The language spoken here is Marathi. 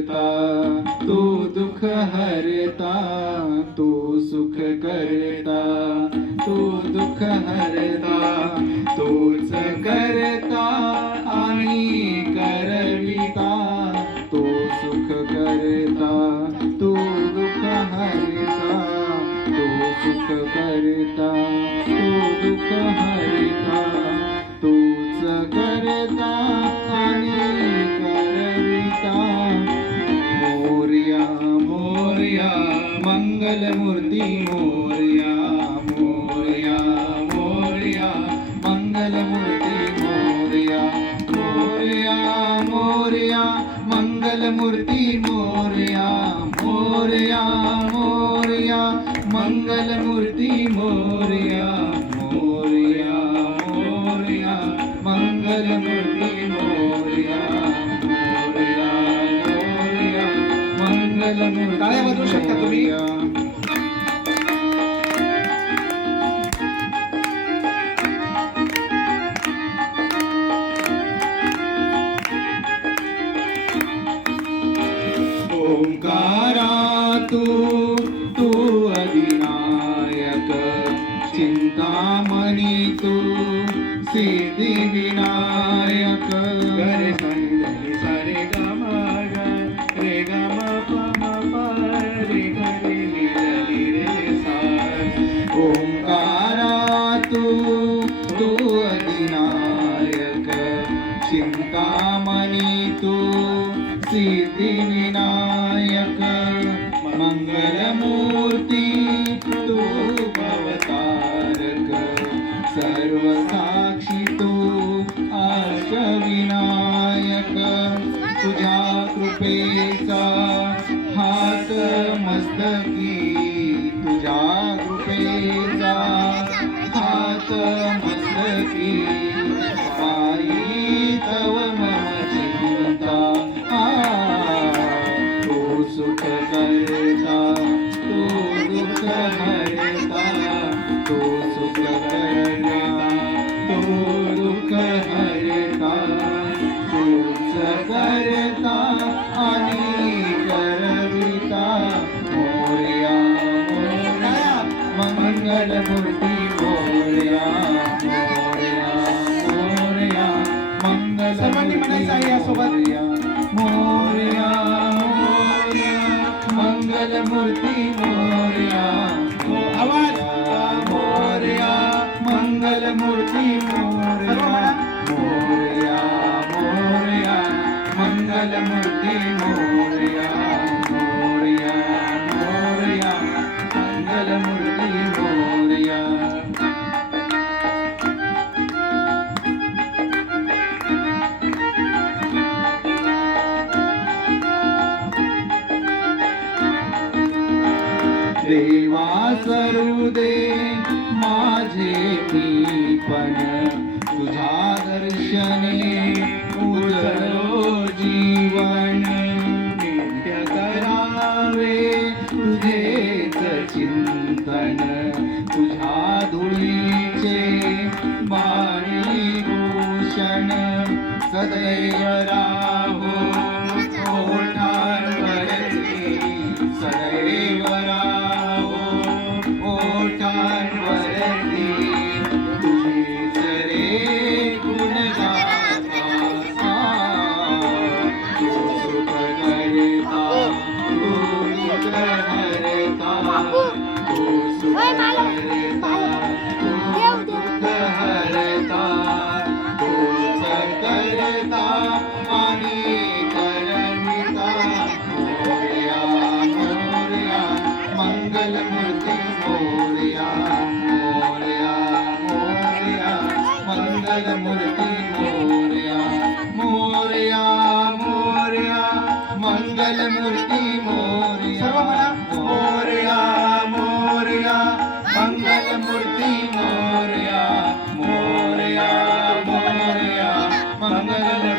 करता, तू दुःख हरता, तू सुख करता, तू दुःख हरता, तूच करता आणि करविता, तू सुख करता, तू दुःख हरता, तू सुख करता, तू दुःख हरता, तूच करता आणि करविता. मोरया मोरया मंगलमूर्ती मोरया, मोरया मोरया मंगलमूर्ती मोरया, मोरया मोरया मंगलमूर्ती मोरया, मोरया मोरया मंगलमूर्ती मोरया, मोरया मोरया मंगलमूर्ती मोरया, मोरया मोरया मंगलमूर्ती. टाळ्या वाजवू शकता तुम्ही. ओंकारा तू अधिनायक, चिंतामणी तू सिद्धी विनायक. गरे सारे सारे ग म ग रे ग म प म प रे ग रे नि रे सा. ओंकारा तू अधिनायक, चिंतामणी तू सिद्धी विनायक. मंगलमूर्ती तू भवतारक, सर्व साक्षी तू अष्टविनायक. तुझ्या कृपेचा हात मस्तकी, तुझ्या कृपेचा हात मस्तकी. पायी तव मम चिंता, तू सुख करता, तू दुःख हरता, तू सुख करता, तू दुःख हरता, तूच करता आणि करविता. मोरया मोरया मंगलमूर्ती मोरया, मोरया मोरया सर्वांनी म्हणायचं आहे यासोबत. मोरया मोरया मंगलमूर्ती मोरया, आवाज. मोरया मंगलमूर्ती मोरया, मोरया मोरया मंगलमूर्ती मोरया, मोरया मोरया मंगलमूर्ती मोरया. देवा सरू दे माझे मी पण, तुझ्या दर्शने उजळो जीवन. नित्य करावे तुझेच चिंतन, तुझ्या धुळीचे बाणी भूषण. सदैव राहो ओठांवरती, सदैव राहो ओठांवरती. तुझीच रे गुणगाथा, तू सुख करता, तू दुःख हरता, तू सुख करता, तू दुःख हरता, तूच करता आणि करविता. मोरया मोरया मंगलमूर्ती मोरया, मोरया मोरया मंगलमूर्ती मोरया, मोरया मोरया मंगलमूर्ती मोरया. मोरया मोरया मंगलमूर्ती मोरया, मोरया मोरया मंगल